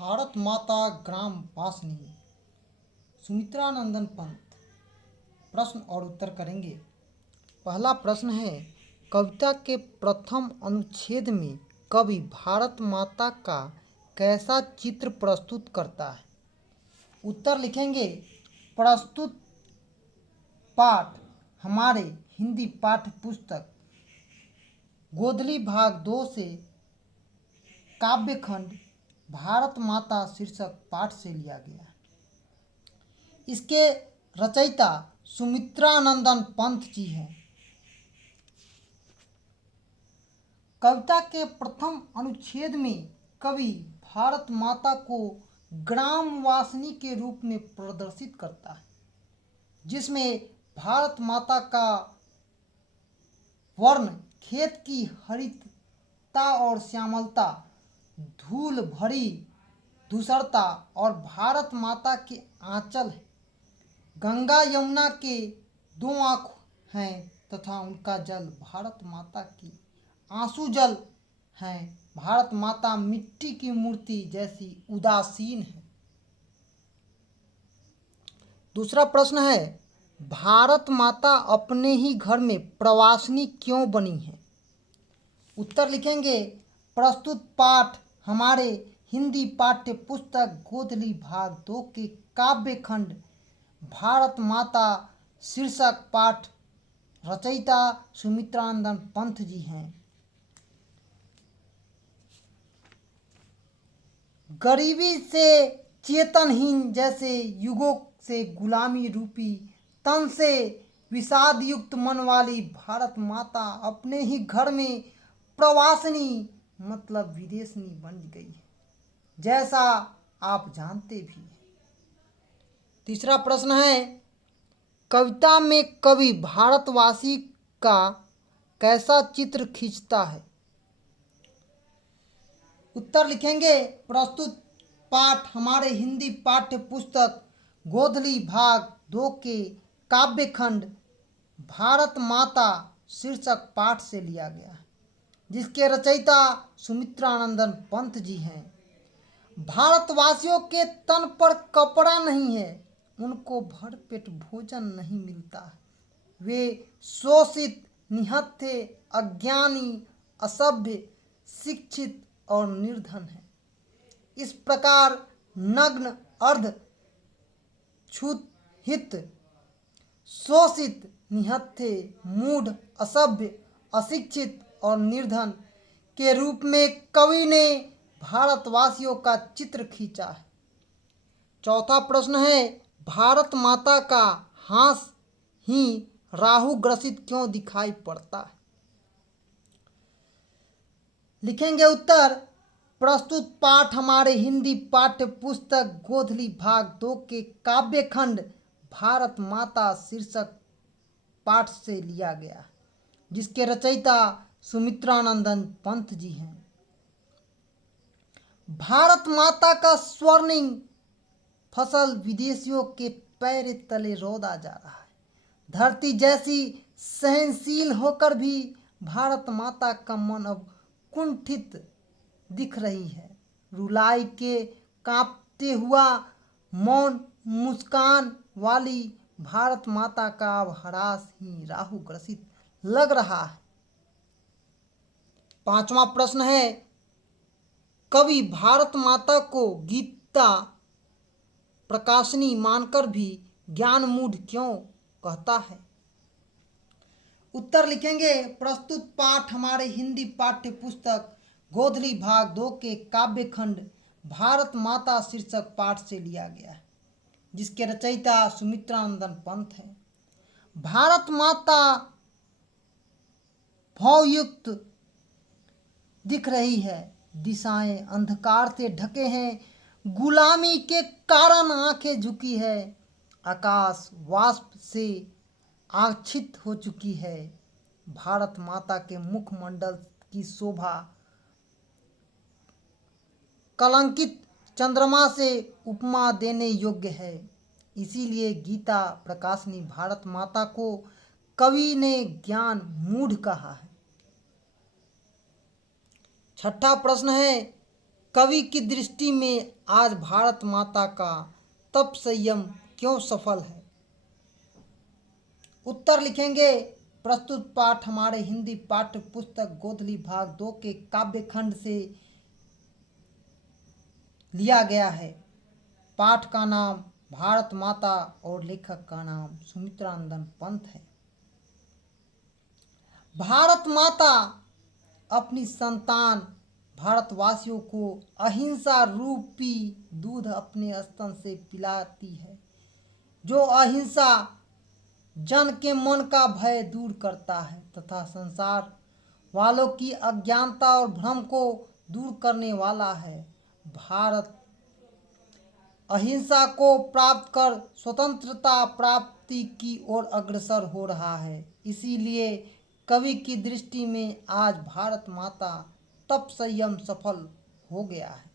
भारत माता ग्राम वासनी सुमित्रा नंदन पंत प्रश्न और उत्तर करेंगे। पहला प्रश्न है, कविता के प्रथम अनुच्छेद में कवि भारत माता का कैसा चित्र प्रस्तुत करता है? उत्तर लिखेंगे, प्रस्तुत पाठ हमारे हिंदी पाठ्य पुस्तक गोधली भाग 2 से काव्यखंड भारत माता शीर्षक पाठ से लिया गया। इसके रचयिता सुमित्रानंदन पंत जी हैं। कविता के प्रथम अनुच्छेद में कवि भारत माता को ग्राम वासिनी के रूप में प्रदर्शित करता है, जिसमें भारत माता का वर्ण खेत की हरितता और श्यामलता, धूल भरी धूसरता और भारत माता के आंचल है। गंगा यमुना के दो आँख हैं तथा उनका जल भारत माता की आंसू जल हैं। भारत माता मिट्टी की मूर्ति जैसी उदासीन है। दूसरा प्रश्न है, भारत माता अपने ही घर में प्रवासिनी क्यों बनी है? उत्तर लिखेंगे, प्रस्तुत पाठ हमारे हिंदी पाठ्य पुस्तक गोधली भाग 2 के काव्य खंड भारत माता शीर्षक पाठ रचयिता सुमित्रानंदन पंत जी हैं। गरीबी से चेतनहीन जैसे युगों से गुलामी रूपी तन से विषाद युक्त मन वाली भारत माता अपने ही घर में प्रवासिनी मतलब विदेशनी बन गई है, जैसा आप जानते भी हैं। तीसरा प्रश्न है, कविता में कवि भारतवासी का कैसा चित्र खींचता है? उत्तर लिखेंगे, प्रस्तुत पाठ हमारे हिंदी पाठ्य पुस्तक गोधली भाग 2 के काव्य खंड भारत माता शीर्षक पाठ से लिया गया, जिसके रचयिता सुमित्रानंदन पंत जी हैं। भारतवासियों के तन पर कपड़ा नहीं है, उनको भरपेट भोजन नहीं मिलता। वे शोषित, निहत्थे, अज्ञानी, असभ्य, शिक्षित और निर्धन हैं। इस प्रकार नग्न, अर्ध क्षुधित, शोषित, निहत्थे, मूढ़, असभ्य, अशिक्षित और निर्धन के रूप में कवि ने भारतवासियों का चित्र खींचा है। चौथा प्रश्न है, भारत माता का हास ही राहु ग्रसित क्यों दिखाई पड़ता है? लिखेंगे उत्तर, प्रस्तुत पाठ हमारे हिंदी पाठ्य पुस्तक गोधली भाग 2 के काव्य खंड भारत माता शीर्षक पाठ से लिया गया, जिसके रचयिता सुमित्रानंदन पंत जी हैं। भारत माता का स्वर्णिम फसल विदेशियों के पैर तले रौंदा जा रहा है। धरती जैसी सहनशील होकर भी भारत माता का मन अब कुंठित दिख रही है। रुलाई के कांपते हुआ मौन मुस्कान वाली भारत माता का अब हरास ही राहु ग्रसित लग रहा है। पांचवा प्रश्न है, कवि भारत माता को गीता प्रकाशनी मानकर भी ज्ञान मूढ़ क्यों कहता है? उत्तर लिखेंगे, प्रस्तुत पाठ हमारे हिंदी पाठ्य पुस्तक गोधली भाग 2 के काव्य खंड भारत माता शीर्षक पाठ से लिया गया है, जिसके रचयिता सुमित्रानंदन पंत हैं। भारत माता भावयुक्त दिख रही है, दिशाएं अंधकार से ढके हैं, गुलामी के कारण आंखें झुकी है, आकाश वाष्प से आच्छित हो चुकी है। भारत माता के मुखमंडल की शोभा कलंकित चंद्रमा से उपमा देने योग्य है। इसीलिए गीता प्रकाशनी भारत माता को कवि ने ज्ञान मूढ़ कहा है। छठा प्रश्न है, कवि की दृष्टि में आज भारत माता का तप संयम क्यों सफल है? उत्तर लिखेंगे। प्रस्तुत पाठ हमारे हिंदी पाठ्य पुस्तक गोधली भाग 2 के काव्य खंड से लिया गया है। पाठ का नाम भारत माता और लेखक का नाम सुमित्रानंदन पंत है। भारत माता अपनी संतान भारतवासियों को अहिंसा रूपी दूध अपने स्तन से पिलाती है, जो अहिंसा जन के मन का भय दूर करता है तथा संसार वालों की अज्ञानता और भ्रम को दूर करने वाला है। भारत अहिंसा को प्राप्त कर स्वतंत्रता प्राप्ति की ओर अग्रसर हो रहा है। इसीलिए कवि की दृष्टि में आज भारत माता तप संयम सफल हो गया है।